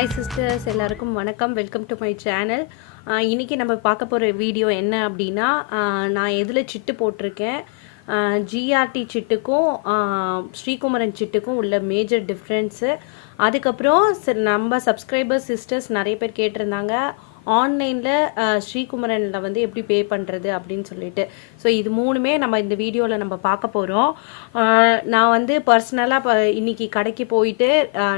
Hi sisters, எல்லாருக்கும் வணக்கம். Welcome to my channel. இன்றைக்கி நம்ம பார்க்க போகிற வீடியோ என்ன அப்படின்னா, நான் எதில் சிட்டு போட்டிருக்கேன், ஜிஆர்டி சிட்டுக்கும் ஸ்ரீகுமரன் சிட்டுக்கும் உள்ள மேஜர் டிஃப்ரென்ஸு. அதுக்கப்புறம் நம்ம சப்ஸ்கிரைபர் சிஸ்டர்ஸ் நிறைய பேர் கேட்டிருந்தாங்க ஆன்லைனில் ஸ்ரீகுமரனில் வந்து எப்படி பே பண்ணுறது அப்படின்னு சொல்லிட்டு. ஸோ இது மூணுமே நம்ம இந்த வீடியோவில் நம்ம பார்க்க போகிறோம். நான் வந்து பர்சனலாக இப்போ இன்றைக்கி கடைக்கு போயிட்டு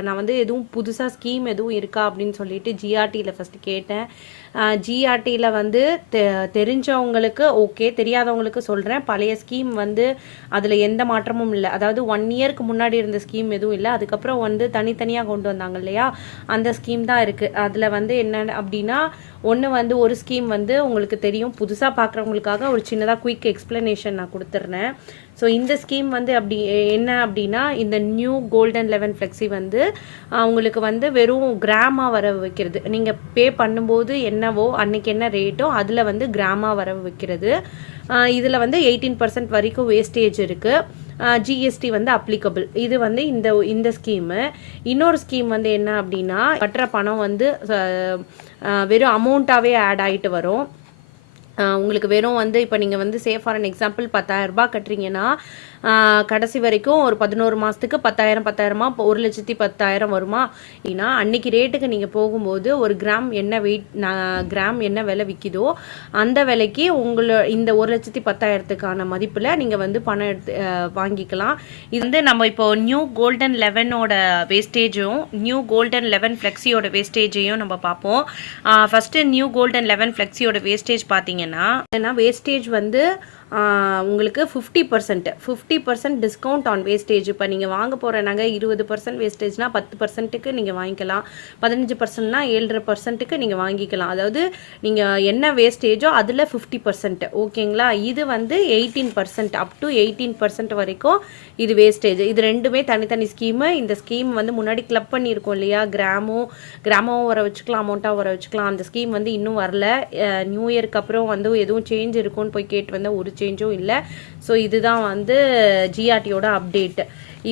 நான் வந்து எதுவும் புதுசாக ஸ்கீம் எதுவும் இருக்கா அப்படின்னு சொல்லிட்டு ஜிஆர்டியில் ஃபஸ்ட்டு கேட்டேன். ஜிஆர்டியில் வந்து தெரிஞ்சவங்களுக்கு ஓகே, தெரியாதவங்களுக்கு சொல்கிறேன். பழைய ஸ்கீம் வந்து அதில் எந்த மாற்றமும் இல்லை. அதாவது 1 இயருக்கு முன்னாடி இருந்த ஸ்கீம் எதுவும் இல்லை. அதுக்கப்புறம் வந்து தனித்தனியாக கொண்டு வந்தாங்க இல்லையா, அந்த ஸ்கீம் தான் இருக்குது. அதில் வந்து என்ன அப்படின்னா, ஒன்று வந்து ஒரு ஸ்கீம் வந்து உங்களுக்கு தெரியும், புதுசாக பார்க்குறவங்களுக்காக ஒரு சின்னதாக குயிக் எக்ஸ்ப்ளனேஷன் நான் கொடுத்துட்றேன். ஸோ இந்த ஸ்கீம் வந்து அப்படி என்ன அப்படின்னா, இந்த நியூ கோல்டன் 11 ஃப்ளெக்ஸி வந்து உங்களுக்கு வந்து வெறும் கிராமாக வர வைக்கிறது. நீங்கள் பே பண்ணும்போது என்னவோ அன்றைக்கி என்ன ரேட்டோ அதில் வந்து கிராமாக வர வைக்கிறது. இதில் வந்து 18% வரைக்கும் வேஸ்டேஜ் இருக்குது. ஜிஎஸ்டி வந்து அப்ளிகபிள். இது வந்து இந்த ஸ்கீமு. இன்னொரு ஸ்கீம் வந்து என்ன அப்படின்னா, கட்டுற பணம் வந்து வெறும் அமௌண்ட்டாகவே ஆட் ஆகிட்டு வரும். உங்களுக்கு வெறும் வந்து இப்போ நீங்கள் வந்து ஃபார் அன் எக்ஸாம்பிள் 10,000 கட்டுறீங்கன்னா கடைசி வரைக்கும் ஒரு 11 மாதத்துக்கு 10,000 1,10,000 வருமா. ஏன்னா அன்றைக்கி ரேட்டுக்கு நீங்கள் போகும்போது ஒரு கிராம் என்ன கிராம் என்ன விலை விற்கிதோ அந்த விலைக்கு இந்த 1,10,000க்கான மதிப்பில் நீங்கள் வந்து பணம் எடுத்து வாங்கிக்கலாம். இது வந்து நம்ம இப்போ நியூ கோல்டன் 11ஓட வேஸ்டேஜும் நியூ கோல்டன் 11 ஃப்ளெக்ஸியோட வேஸ்டேஜையும் நம்ம பார்ப்போம். ஃபஸ்ட்டு நியூ கோல்டன் 11 ஃப்ளெக்ஸியோட வேஸ்டேஜ் பார்த்தீங்கன்னா, வேஸ்டேஜ் வந்து உங்களுக்கு 50% டிஸ்கவுண்ட் ஆன் வேஸ்டேஜ். இப்போ நீங்கள் வாங்க போகிற நகை 20% வேஸ்டேஜ்னா 10%க்கு நீங்கள் வாங்கிக்கலாம். 15%னா 7.5%க்கு நீங்கள் வாங்கிக்கலாம். அதாவது நீங்கள் என்ன வேஸ்டேஜோ அதில் 50%. ஓகேங்களா. இது வந்து 18%, அப் டு 18% வரைக்கும் இது வேஸ்டேஜ். இது ரெண்டுமே தனித்தனி ஸ்கீமு. இந்த ஸ்கீம் வந்து முன்னாடி கிளப் பண்ணியிருக்கோம் இல்லையா, கிராமும் வர வச்சுக்கலாம், அமௌண்ட்டாக வர வச்சுக்கலாம். அந்த ஸ்கீம் வந்து இன்னும் வரல. நியூ இயருக்கு அப்புறம் வந்து எதுவும் சேஞ்ச் இருக்கும்னு போய் கேட்டு வந்தால் ஒரு சேஞ்சும் இல்லை. ஸோ இதுதான் வந்து ஜிஆர்டியோட அப்டேட்.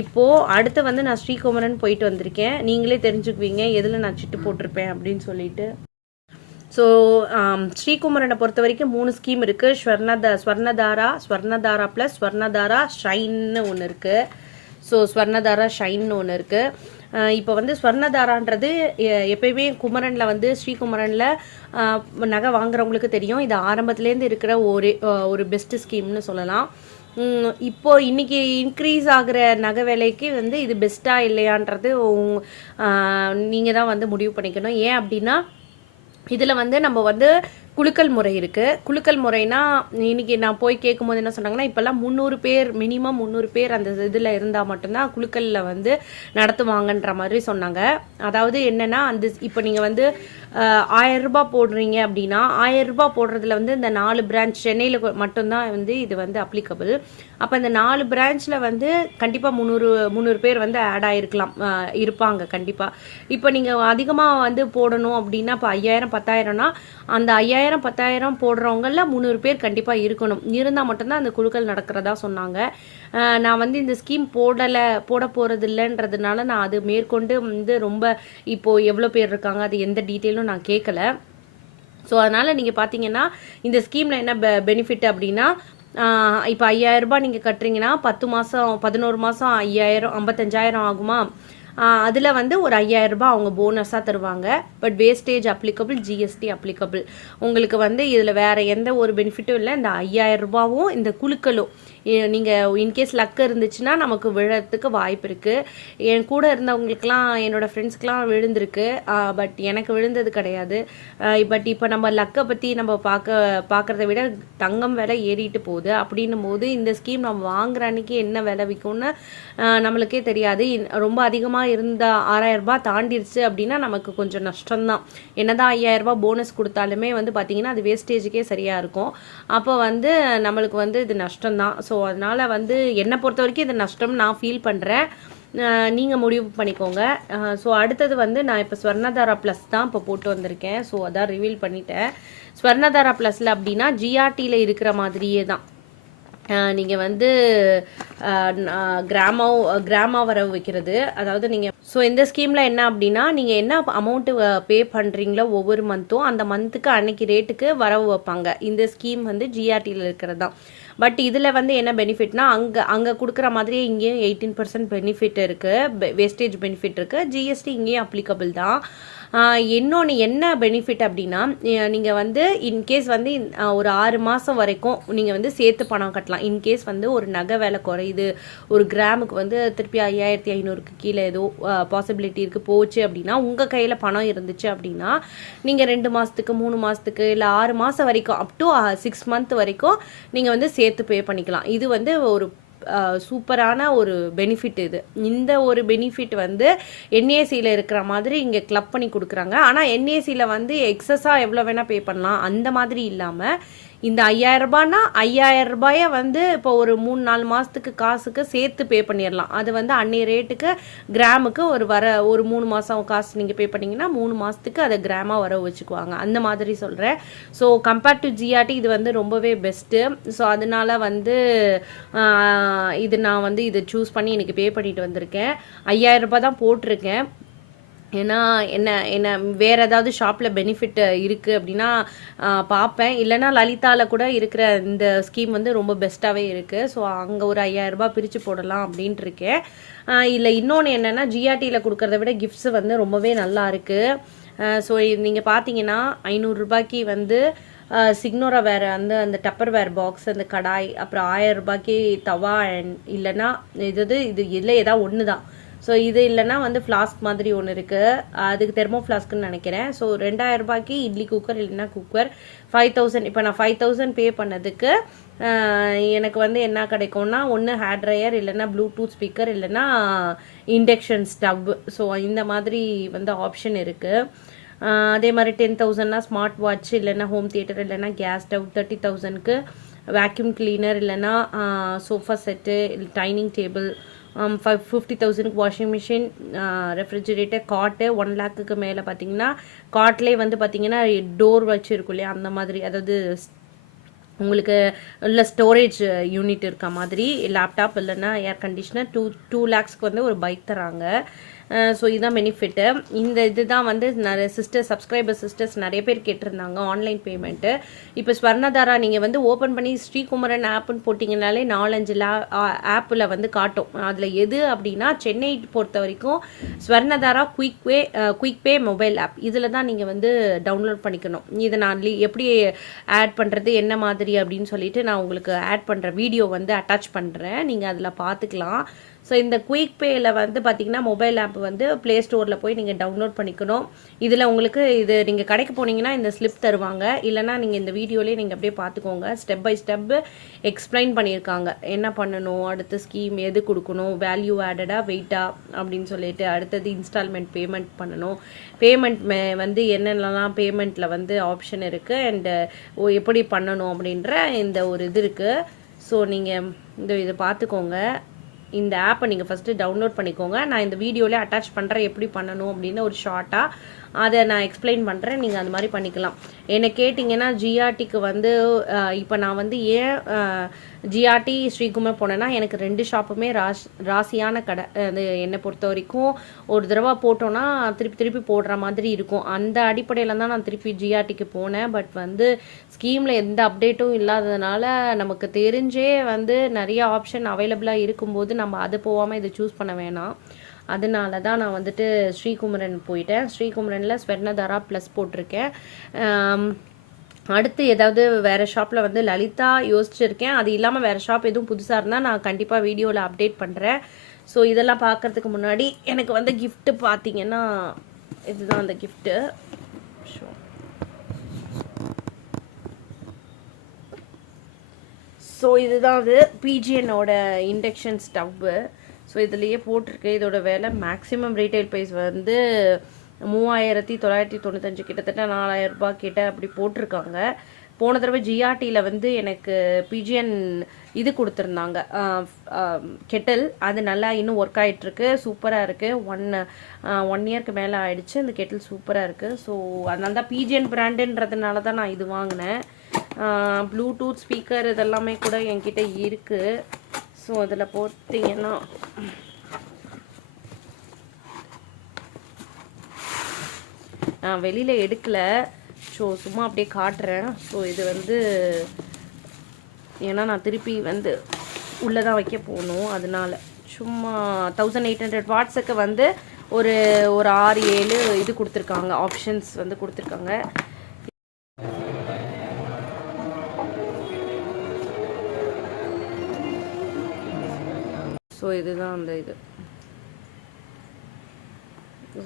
இப்போது அடுத்து வந்து நான் ஸ்ரீகுமரன் போயிட்டு வந்திருக்கேன். நீங்களே தெரிஞ்சுக்குவீங்க எதில் நான் சிட்டு போட்டிருப்பேன் அப்படின்னு சொல்லிட்டு. ஸோ ஸ்ரீகுமரனை பொறுத்த வரைக்கும் 3 ஸ்கீம் இருக்குது. ஸ்வர்ணதாரா ப்ளஸ் ஸ்வர்ணதாரா ஷைன்னு ஒன்று இருக்குது. ஸோ ஸ்வர்ணதாரா ஷைன்னு ஒன்று இருக்குது. இப்போ வந்து ஸ்வர்ணதாரான்றது எப்பயுமே குமரனில் வந்து ஸ்ரீகுமரனில் நகை வாங்குறவங்களுக்கு தெரியும். இது ஆரம்பத்துலேருந்து இருக்கிற ஒரு பெஸ்ட்டு ஸ்கீம்னு சொல்லலாம். இப்போது இன்றைக்கி இன்க்ரீஸ் ஆகிற நகை விலைக்கு வந்து இது பெஸ்ட்டாக இல்லையான்றது நீங்கள் தான் வந்து முடிவு பண்ணிக்கணும். ஏன் அப்படின்னா, இதில் வந்து நம்ம வந்து குலுக்கல் முறை இருக்குது. குலுக்கல் முறைனா, இன்றைக்கி நான் போய் கேட்கும்போது என்ன சொன்னாங்கன்னா, இப்போல்லாம் 300 பேர், மினிமம் 300 பேர் அந்த இதில் இருந்தால் மட்டும்தான் குலுக்கலில் வந்து நடத்துவாங்கன்ற மாதிரி சொன்னாங்க. அதாவது என்னென்னா, இப்போ நீங்கள் வந்து 1000 ரூபாய் போடுறீங்க அப்படின்னா, 1000 ரூபாய் போடுறதுல வந்து இந்த 4 பிரான்ச் சென்னையில் மட்டும்தான் வந்து இது வந்து அப்ளிகபிள். அப்போ இந்த 4 பிரான்ச்சில் வந்து கண்டிப்பாக 300 பேர் வந்து ஆட் ஆகிருக்கலாம், இருப்பாங்க கண்டிப்பாக. இப்போ நீங்கள் அதிகமாக வந்து போடணும் அப்படின்னா, இப்போ 5,000 10,000னா அந்த 5,000 10,000 போடுறவங்களில் 300 பேர் கண்டிப்பாக இருக்கணும். இருந்தால் மட்டும்தான் அந்த குழுக்கள் நடக்கிறதா சொன்னாங்க. நான் வந்து இந்த ஸ்கீம் போட போகிறது இல்லைன்றதுனால நான் அது மேற்கொண்டு வந்து ரொம்ப இப்போது எவ்வளோ பேர் இருக்காங்க அது எந்த டீட்டெயிலும் நான் கேட்கல. ஸோ அதனால் நீங்கள் பார்த்தீங்கன்னா, இந்த ஸ்கீமில் என்ன பெனிஃபிட் அப்படின்னா, இப்போ 5,000 ரூபாய் நீங்கள் கட்டுறீங்கன்னா 10 மாதம் 11 மாதம் 5,000 55,000 ஆகுமா. அதில் வந்து ஒரு 5,000 ரூபாய் அவங்க போனஸாக தருவாங்க. But wastage applicable, GST applicable. உங்களுக்கு வந்து இதில் வேறு எந்த ஒரு பெனிஃபிட்டும் இல்லை. இந்த 5,000 ரூபாவும் இந்த குழுக்களும் நீங்கள் இன்கேஸ் லக்கு இருந்துச்சுன்னா நமக்கு விழறதுக்கு வாய்ப்பு இருக்குது. என் கூட இருந்தவங்களுக்கெலாம், என்னோடய ஃப்ரெண்ட்ஸ்க்கெலாம் விழுந்திருக்கு. பட் எனக்கு விழுந்தது கிடையாது. பட் இப்போ நம்ம லக்கை பற்றி நம்ம பார்க்குறத விட தங்கம் விலை ஏறிட்டு போகுது. அப்படின்னும் போது இந்த ஸ்கீம் நம்ம வாங்குற அன்றைக்கி என்ன விலை விற்கும்னு நம்மளுக்கே தெரியாது. ரொம்ப அதிகமாக இருந்தால் 6,000 ரூபாய் தாண்டிடுச்சு அப்படின்னா நமக்கு கொஞ்சம் நஷ்டம்தான். என்னதான் 5,000 ரூபாய் போனஸ் கொடுத்தாலுமே வந்து பார்த்திங்கன்னா அது வேஸ்டேஜுக்கே சரியாக இருக்கும். அப்போ வந்து நம்மளுக்கு வந்து இது நஷ்டம்தான். ஸோ அதனால் வந்து என்னை பொறுத்த வரைக்கும் இது நஷ்டம் நான் ஃபீல் பண்ணுறேன். நீங்கள் முடிவு பண்ணிக்கோங்க. ஸோ அடுத்தது வந்து நான் இப்போ ஸ்வர்ணதாரா ப்ளஸ் தான் இப்போ போட்டு வந்திருக்கேன். ஸோ அதான் ரிவீல் பண்ணிட்டேன். ஸ்வர்ணதாரா ப்ளஸில் அப்படின்னா ஜிஆர்டியில் இருக்கிற மாதிரியே தான். நீங்கள் வந்து கிராமா வரவு வைக்கிறது, அதாவது நீங்கள் ஸோ இந்த ஸ்கீமில் என்ன அப்படின்னா, நீங்கள் என்ன அமௌண்ட்டு பே பண்ணுறீங்களோ ஒவ்வொரு மந்த்தும் அந்த மந்த்துக்கு அன்னைக்கு ரேட்டுக்கு வரவு வைப்பாங்க. இந்த ஸ்கீம் வந்து ஜிஆர்டியில் இருக்கிறது தான். பட் இதில் வந்து என்ன பெனிஃபிட்னா, அங்கே கொடுக்குற மாதிரியே இங்கேயும் 18% பெனிஃபிட் இருக்குது, வேஸ்டேஜ் பெனிஃபிட் இருக்குது. ஜிஎஸ்டி இங்கேயும் அப்ளிகபிள் தான். இன்னொன்று என்ன பெனிஃபிட் அப்படின்னா, நீங்கள் வந்து இன்கேஸ் வந்து ஒரு 6 மாதம் வரைக்கும் நீங்கள் வந்து சேர்த்து பணம் கட்டலாம். இன்கேஸ் வந்து ஒரு நகை விலை குறையுது, ஒரு கிராமுக்கு வந்து திருப்பி 5500க்கு கீழே ஏதோ பாசிபிலிட்டி இருக்குது போச்சு அப்படின்னா, உங்கள் கையில் பணம் இருந்துச்சு அப்படின்னா நீங்கள் 2 மாதத்துக்கு 3 மாதத்துக்கு இல்லை 6 மாதம் வரைக்கும் அப் டு 6 மந்த் வரைக்கும் நீங்கள் வந்து சேர்த்து பே பண்ணிக்கலாம். இது வந்து ஒரு சூப்பரான ஒரு பெனிஃபிட். இந்த ஒரு பெனிஃபிட் வந்து என்ஏசியில் இருக்கிற மாதிரி இங்கே கிளப் பண்ணி கொடுக்குறாங்க. ஆனால் என்ஏசியில் வந்து எக்ஸஸாக எவ்வளோ வேணால் பே பண்ணலாம், அந்த மாதிரி இல்லாமல் இந்த 5000 ரூபாய்னா 5000 ரூபாயை வந்து இப்போ ஒரு 3-4 மாதத்துக்கு காசுக்கு சேர்த்து பே பண்ணிடலாம். அது வந்து அன்னைய ரேட்டுக்கு கிராமுக்கு ஒரு 3 மாதம் காசு நீங்கள் பே பண்ணிங்கன்னா 3 மாதத்துக்கு அதை கிராமாக வர வச்சுக்குவாங்க. அந்த மாதிரி சொல்கிறேன். ஸோ கம்பேர்ட் டு ஜிஆர்டி இது வந்து ரொம்பவே பெஸ்ட்டு. ஸோ அதனால வந்து இது நான் வந்து இதை சூஸ் பண்ணி எனக்கு பே பண்ணிட்டு வந்திருக்கேன். 5000 ரூபாய் தான் போட்டிருக்கேன். ஏன்னா என்ன வேறு ஏதாவது ஷாப்பில் பெனிஃபிட் இருக்குது அப்படின்னா பார்ப்பேன். இல்லைனா லலிதாவில் கூட இருக்கிற இந்த ஸ்கீம் வந்து ரொம்ப பெஸ்ட்டாகவே இருக்குது. ஸோ அங்கே ஒரு 5000 ரூபாய் பிரித்து போடலாம் அப்படின்ட்டு இருக்கேன். இல்லை இன்னொன்று என்னென்னா, ஜிஆர்டியில் கொடுக்குறத விட கிஃப்ட்ஸு வந்து ரொம்பவே நல்லா இருக்குது. ஸோ நீங்கள் பார்த்தீங்கன்னா 500 ரூபாய்க்கு வந்து சிக்னோரா வேறு அந்த டப்பர் வேர் பாக்ஸ், அந்த கடாய், அப்புறம் 1000 ரூபாய்க்கு தவா இல்லைன்னா இது இல்லை ஏதாவது ஒன்று தான். ஸோ இது இல்லைன்னா வந்து ஃப்ளாஸ்க் மாதிரி ஒன்று இருக்குது, அதுக்கு தெர்மோ ஃப்ளாஸ்க்குன்னு நினைக்கிறேன். ஸோ 2000 ரூபாய்க்கு இட்லி குக்கர் இல்லைன்னா குக்கர் 5000. இப்போ நான் 5000 பே பண்ணதுக்கு எனக்கு வந்து என்ன கிடைக்கும்னா, ஒன்று ஹேர் ட்ரையர் இல்லைன்னா ப்ளூடூத் ஸ்பீக்கர் இல்லைன்னா இண்டக்ஷன் ஸ்டவ். ஸோ இந்த மாதிரி வந்து ஆப்ஷன் இருக்குது. அதே மாதிரி 10,000னா ஸ்மார்ட் வாட்ச் இல்லைன்னா ஹோம் தியேட்டர் இல்லைன்னா கேஸ் ஸ்டவ். 30,000க்கு வேக்யூம் கிளீனர் இல்லைன்னா சோஃபா செட்டு, டைனிங் டேபிள். 50,000க்கு வாஷிங் மிஷின், ரெஃப்ரிஜிரேட்டர். காட்டு 1 லேக்குக்கு மேலே பார்த்தீங்கன்னா காட்லேயே வந்து பார்த்தீங்கன்னா டோர் வச்சுருக்கும் இல்லையா, அந்த மாதிரி, அதாவது உங்களுக்கு உள்ள ஸ்டோரேஜ் யூனிட் இருக்க மாதிரி லேப்டாப் இல்லைன்னா ஏர் கண்டிஷனர். 2 லேக்ஸ்க்கு வந்து ஒரு பைக் தராங்க. ஸோ இதுதான் பெனிஃபிட்டு. இதுதான் வந்து நிறைய சப்ஸ்கிரைபர்ஸ் நிறைய பேர் கேட்டிருந்தாங்க ஆன்லைன் பேமெண்ட்டு. இப்போ ஸ்வர்ணதாரா நீங்கள் வந்து ஓப்பன் பண்ணி ஸ்ரீகுமரன் ஆப்புன்னு போட்டிங்கனாலே 4-5 ஆப்பில் வந்து காட்டும். அதில் எது அப்படின்னா, சென்னை பொறுத்த வரைக்கும் Swarnadhara quick pay mobile app, இதில் தான் நீங்கள் வந்து டவுன்லோட் பண்ணிக்கணும். இதை நான் எப்படி ஆட் பண்ணுறது என்ன மாதிரி அப்படின்னு சொல்லிட்டு நான் உங்களுக்கு ஆட் பண்ணுற வீடியோ வந்து அட்டாச் பண்ணுறேன், நீங்கள் அதில் பார்த்துக்கலாம். ஸோ இந்த குயிக் பேயில் வந்து பார்த்திங்கன்னா மொபைல் ஆப் வந்து ப்ளே ஸ்டோரில் போய் நீங்கள் டவுன்லோட் பண்ணிக்கணும். இதில் உங்களுக்கு இது நீங்கள் கடைக்கு போனீங்கன்னா இந்த ஸ்லிப் தருவாங்க, இல்லைனா நீங்கள் இந்த வீடியோலேயே நீங்கள் அப்படியே பார்த்துக்கோங்க. ஸ்டெப் பை ஸ்டெப்பு எக்ஸ்பிளைன் பண்ணியிருக்காங்க, என்ன பண்ணணும், அடுத்த ஸ்கீம் எது கொடுக்கணும், வேல்யூ ஆடடாக வெயிட்டா அப்படின்னு சொல்லிட்டு, அடுத்தது இன்ஸ்டால்மெண்ட் பேமெண்ட் பண்ணணும், பேமெண்ட் வந்து என்னென்னலாம் பேமெண்ட்டில் வந்து ஆப்ஷன் இருக்குது, அண்டு எப்படி பண்ணணும் அப்படின்ற இந்த ஒரு இது இருக்குது. ஸோ நீங்கள் இதை பார்த்துக்கோங்க. இந்த ஆப்பை நீங்கள் ஃபஸ்ட்டு டவுன்லோட் பண்ணிக்கோங்க. நான் இந்த வீடியோவிலே அட்டாச் பண்ணுறேன் எப்படி பண்ணணும் அப்படின்னு ஒரு ஷார்ட்டாக அதை நான் எக்ஸ்பிளைன் பண்ணுறேன். நீங்கள் அந்த மாதிரி பண்ணிக்கலாம். என்னை கேட்டிங்கன்னா, ஜிஆர்டிக்கு வந்து இப்போ நான் வந்து ஏன் ஜிஆர்டி ஸ்ரீகுமர் போனேன்னா, எனக்கு 2 ஷாப்புமே ராசியான கடை. அது என்னை பொறுத்த வரைக்கும் ஒரு தடவை போட்டோன்னா திருப்பி போடுற மாதிரி இருக்கும். அந்த அடிப்படையில் தான் நான் திருப்பி ஜிஆர்டிக்கு போனேன். பட் வந்து ஸ்கீமில் எந்த அப்டேட்டும் இல்லாததுனால நமக்கு தெரிஞ்சே வந்து நிறைய ஆப்ஷன் அவைலபிளாக இருக்கும்போது நம்ம அது போகாமல் இதை சூஸ் பண்ண வேணாம். அதனால தான் நான் வந்துட்டு ஸ்ரீகுமரன் போயிட்டேன். ஸ்ரீகுமரனில் ஸ்வர்ணதாரா ப்ளஸ் போட்டிருக்கேன். அடுத்து ஏதாவது வேறு ஷாப்பில் வந்து லலிதா யோசிச்சிருக்கேன். அது இல்லாமல் வேறு ஷாப் எதுவும் புதுசாக இருந்தால் நான் கண்டிப்பாக வீடியோவில் அப்டேட் பண்ணுறேன். ஸோ இதெல்லாம் பார்க்குறதுக்கு முன்னாடி எனக்கு வந்து கிஃப்ட்டு பார்த்தீங்கன்னா, இதுதான் அந்த கிஃப்ட்டு. ஸோ இதுதான் அது பிஜிஎனோட இண்டக்ஷன் ஸ்டவ்வு. ஸோ இதுலேயே போட்டிருக்கு. இதோட விலை மேக்ஸிமம் ரீட்டைல் ப்ரைஸ் வந்து 3995, கிட்டத்தட்ட 4000 ரூபாய் கிட்ட அப்படி போட்டிருக்காங்க. போன தடவை ஜிஆர்டியில் வந்து எனக்கு பிஜிஎன் இது கொடுத்துருந்தாங்க, கெட்டில். அது நல்லா இன்னும் ஒர்க் ஆகிட்டுருக்கு, சூப்பராக இருக்குது. 1 இயர்க்கு மேலே ஆகிடுச்சு. இந்த கெட்டில் சூப்பராக இருக்குது. ஸோ அதனால தான் பிஜிஎன் பிராண்டுன்றதுனால தான் நான் இது வாங்கினேன். ப்ளூடூத் ஸ்பீக்கர் இதெல்லாமே கூட என்கிட்ட இருக்குது. ஸோ அதில் போட்டிங்கன்னா நான் வெளியில் எடுக்கலை. ஸோ சும்மா அப்படியே காட்டுறேன். ஸோ இது வந்து ஏன்னா நான் திருப்பி வந்து உள்ளே தான் வைக்க போகணும். அதனால சும்மா 1800 வாட்ஸுக்கு வந்து ஒரு 6-7 இது கொடுத்துருக்காங்க, ஆப்ஷன்ஸ் வந்து கொடுத்துருக்காங்க. ஸோ இதுதான் அந்த இது.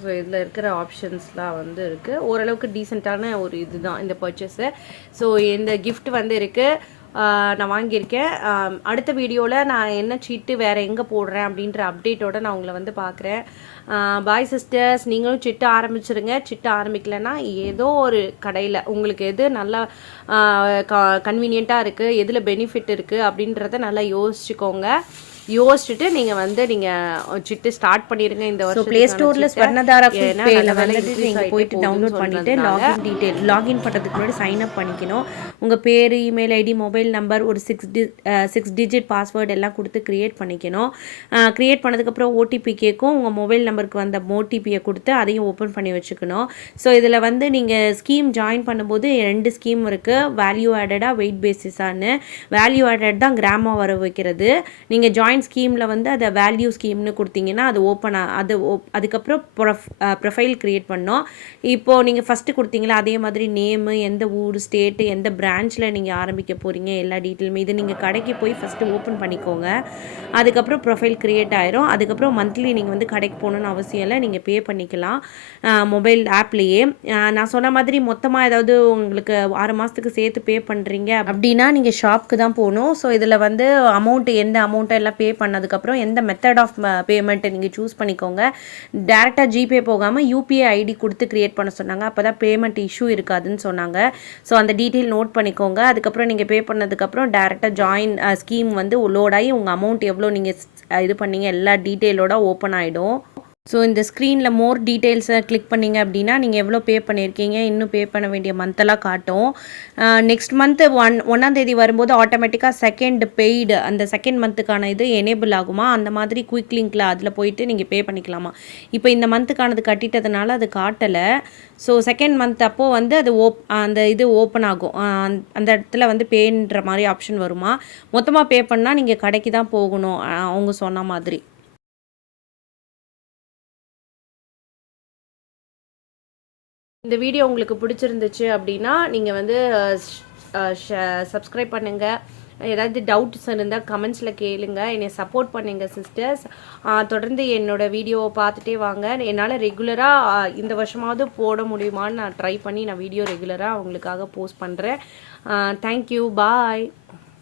ஸோ இதில் இருக்கிற ஆப்ஷன்ஸ்லாம் வந்து இருக்குது. ஓரளவுக்கு டீசெண்டான ஒரு இது தான் இந்த பர்ச்சேஸு. ஸோ இந்த கிஃப்ட் வந்து இருக்குது, நான் வாங்கியிருக்கேன். அடுத்த வீடியோவில் நான் என்ன சீட்டு வேறு எங்கே போடுறேன் அப்படின்ற அப்டேட்டோடு நான் உங்களை வந்து பார்க்குறேன். பாய் சிஸ்டர்ஸ், நீங்களும் சிட்டு ஆரம்பிச்சிருங்க. சிட்டு ஆரம்பிக்கலைன்னா ஏதோ ஒரு கடையில் உங்களுக்கு எது நல்லா கன்வீனியண்ட்டாக இருக்குது, எதில் பெனிஃபிட் இருக்குது அப்படின்றத நல்லா யோசிச்சுட்டு நீங்கள் சிட்டு ஸ்டார்ட் பண்ணிடுங்க. இந்த வருஷம் ப்ளே ஸ்டோரில் ஸ்வர்ணதாரா குயிக்பேல வந்துட்டு நீங்கள் போயிட்டு டவுன்லோட் பண்ணிவிட்டு லாகின் பண்ணுறதுக்கு முன்னாடி சைன் அப் பண்ணிக்கணும். உங்கள் பேர், இமெயில் ஐடி, மொபைல் நம்பர், ஒரு 6 டிஜிட் பாஸ்வேர்டு எல்லாம் கொடுத்து க்ரியேட் பண்ணிக்கணும். க்ரியேட் பண்ணதுக்கப்புறம் ஓடிபி கேட்கும். உங்கள் மொபைல் நம்பருக்கு வந்த ஓடிபியை கொடுத்து அதையும் ஓப்பன் பண்ணி வச்சுக்கணும். ஸோ இதில் வந்து நீங்கள் ஸ்கீம் ஜாயின் பண்ணும்போது 2 ஸ்கீம் இருக்குது, வேல்யூ ஆடடாக, வெயிட் பேசிஸான்னு. வேல்யூ ஆடட் தான் கிராமாக வர வைக்கிறது. நீங்கள் ஜாயின் ஸ்கீமில் வந்து அதை வேல்யூ ஸ்கீம்னு கொடுத்தீங்கன்னா அது அதுக்கப்புறம் ப்ரொஃபைல் க்ரியேட் பண்ணோம். இப்போது நீங்கள் ஃபஸ்ட்டு கொடுத்தீங்களா அதே மாதிரி நேமு, எந்த ஊர், ஸ்டேட்டு, எந்த பிரான்ச்சில் நீங்கள் ஆரம்பிக்க போகிறீங்க, எல்லா டீட்டெயிலுமே இது நீங்கள் கடைக்கு போய் ஃபஸ்ட்டு ஓப்பன் பண்ணிக்கோங்க. அதுக்கப்புறம் ப்ரொஃபைல் க்ரியேட் ஆயிரும். அதுக்கப்புறம் மந்த்லி நீங்கள் வந்து கடைக்கு போகணுன்னு அவசியம் இல்லை, நீங்கள் பே பண்ணிக்கலாம் மொபைல் ஆப்லேயே. நான் சொன்ன மாதிரி மொத்தமாக ஏதாவது உங்களுக்கு 6 மாதத்துக்கு சேர்த்து பே பண்ணுறீங்க அப்படின்னா நீங்கள் ஷாப்புக்கு தான் போகணும். ஸோ இதில் வந்து எந்த அமௌண்ட்டை எல்லாம் பே பண்ணதுக்கப்புறம் எந்த மெத்தட் ஆஃப் பேமெண்ட்டை நீங்கள் சூஸ் பண்ணிக்கோங்க. டேரெக்டாக ஜிபே போகாமல் யூபிஐ ஐடி கொடுத்து க்ரியேட் பண்ண சொன்னாங்க. அப்போ தான் பேமெண்ட் இஷ்யூ இருக்காதுன்னு சொன்னாங்க. ஸோ அந்த டீட்டெயில் நோட் பண்ணிக்கோங்க. அதுக்கப்புறம் நீங்கள் பே பண்ணதுக்கப்புறம் டேரெக்டாக ஜாயின் ஸ்கீம் வந்து லோட் ஆகி உங்கள் அமௌண்ட் எவ்வளோ நீங்கள் இது பண்ணீங்க எல்லா டீட்டெயிலோட ஓப்பன் ஆகிடும். ஸோ இந்த ஸ்க்ரீனில் மோர் டீட்டெயில்ஸை கிளிக் பண்ணிங்க அப்படின்னா நீங்கள் எவ்வளோ பே பண்ணியிருக்கீங்க, இன்னும் பே பண்ண வேண்டிய மந்த்தெல்லாம் காட்டும். நெக்ஸ்ட் மந்த்து 1ஆம் தேதி வரும்போது ஆட்டோமேட்டிக்காக செகண்ட் பெய்டு அந்த செகண்ட் மந்த்துக்கான இது எனேபிள் ஆகுமா, அந்த மாதிரி குயிக் லிங்க்கில் அதில் போயிட்டு நீங்கள் பே பண்ணிக்கலாமா. இப்போ இந்த மந்த்துக்கானது கட்டிட்டதுனால அது காட்டலை. ஸோ செகண்ட் மந்த் அப்போது வந்து அது அந்த இது ஓப்பன் ஆகும். அந்த இடத்துல வந்து பேன்ற மாதிரி ஆப்ஷன் வருமா. மொத்தமாக பே பண்ணால் நீங்கள் கடைக்கு தான் போகணும் அவங்க சொன்ன மாதிரி. இந்த வீடியோ உங்களுக்கு பிடிச்சிருந்துச்சு அப்படின்னா நீங்கள் வந்து சப்ஸ்கிரைப் பண்ணுங்கள். ஏதாவது டவுட்ஸ் இருந்தால் கமெண்ட்ஸில் கேளுங்க. என்னை சப்போர்ட் பண்ணுங்கள் சிஸ்டர்ஸ். தொடர்ந்து என்னோடய வீடியோவை பார்த்துட்டே வாங்க. என்னால் ரெகுலராக இந்த வருஷமாவது போட முடியுமான்னு நான் ட்ரை பண்ணி நான் வீடியோ ரெகுலராக உங்களுக்காக போஸ்ட் பண்ணுறேன். தேங்க்யூ, பாய்.